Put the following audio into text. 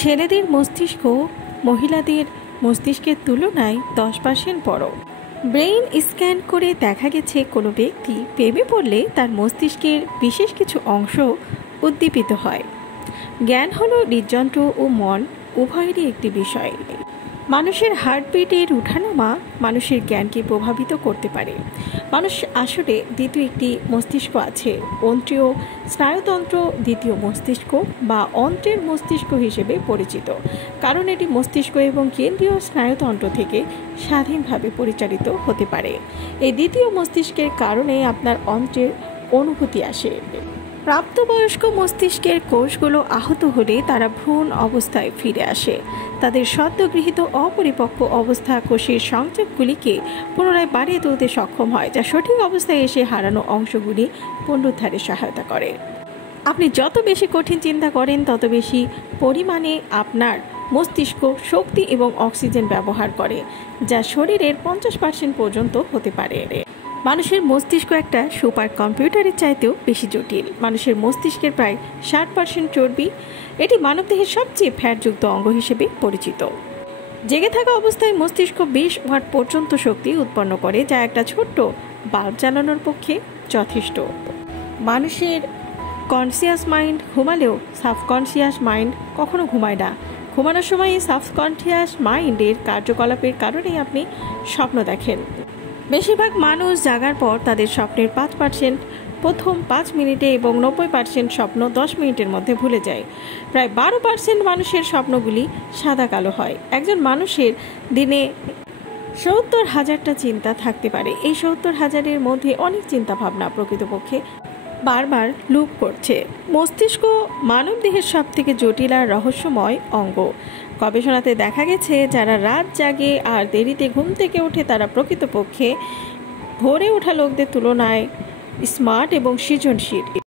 ছেলেদের মস্তিষ্ক মহিলাদের মস্তিষ্কের তুলনায় 10% বড়। ব্রেইন স্ক্যান করে দেখা গেছে কোনো ব্যক্তি প্রেমে পড়লে তার মস্তিষ্কের বিশেষ কিছু অংশ উদ্দীপিত হয়। জ্ঞান হলো হৃদযন্ত্র ও মন উভয়েরই একটি বিষয়। মানুষের হার্টবিটের উঠানামা মানুষের জ্ঞানকে প্রভাবিত করতে পারে। মানুষ আসলে দ্বিতীয় একটি মস্তিষ্ক আছে, অন্ত্রীয় স্নায়ুতন্ত্র দ্বিতীয় মস্তিষ্ক বা অন্ত্রের মস্তিষ্ক হিসেবে পরিচিত, কারণ এটি মস্তিষ্ক এবং কেন্দ্রীয় স্নায়ুতন্ত্র থেকে স্বাধীনভাবে পরিচালিত হতে পারে। এই দ্বিতীয় মস্তিষ্কের কারণে আপনার অন্ত্রের অনুভূতি আসে। প্রাপ্তবয়স্ক মস্তিষ্কের কোষগুলো আহত হলে তারা ভ্রূণ অবস্থায় ফিরে আসে। তাদের সদ্যগৃহীত অপরিপক্ক অবস্থা কোষের সংযোগগুলিকে পুনরায় বাড়িয়ে তুলতে সক্ষম হয়, যা সঠিক অবস্থায় এসে হারানো অংশগুলি পুনরুদ্ধারে সহায়তা করে। আপনি যত বেশি কঠিন চিন্তা করেন তত বেশি পরিমাণে আপনার মস্তিষ্ক শক্তি এবং অক্সিজেন ব্যবহার করে, যা শরীরের 50% পর্যন্ত হতে পারে। মানুষের মস্তিষ্ক একটা সুপার কম্পিউটারের চাইতেও বেশি জটিল। মানুষের মস্তিষ্কের প্রায় 60% চর্বি। এটি মানবদেহের সবচেয়ে ফ্যাটযুক্ত অঙ্গ হিসেবে পরিচিত। জেগে থাকা অবস্থায় মস্তিষ্ক 20 ওয়াট পর্যন্ত শক্তি উৎপন্ন করে, যা একটা ছোট্ট বাল্ব জ্বালানোর পক্ষে যথেষ্ট। মানুষের কনসিয়াস মাইন্ড ঘুমালেও সাবকনসিয়াস মাইন্ড কখনো ঘুমায় না। ঘুমানোর সময় এই সাবকনসিয়াস মাইন্ডের কার্যকলাপের কারণেই আপনি স্বপ্ন দেখেন। বেশিরভাগ মানুষ জাগার পর তাদের স্বপ্নের 5% প্রথম 5 মিনিটে এবং 90% স্বপ্ন 10 মিনিটের মধ্যে ভুলে যায়। প্রায় 12% মানুষের স্বপ্নগুলি সাদা কালো হয়। একজন মানুষের দিনে 70,000টা চিন্তা থাকতে পারে। এই 70,000-এর মধ্যে অনেক চিন্তা ভাবনা প্রকৃতপক্ষে বারবার লুপ করছে। মস্তিষ্ক মানবদেহের সব থেকে জটিল আর রহস্যময় অঙ্গ। গবেষণাতে দেখা গেছে যারা রাত জাগে আর দেরিতে ঘুম থেকে ওঠে তারা প্রকৃতপক্ষে ভোরে ওঠা লোকদের তুলনায় স্মার্ট এবং সৃজনশীল।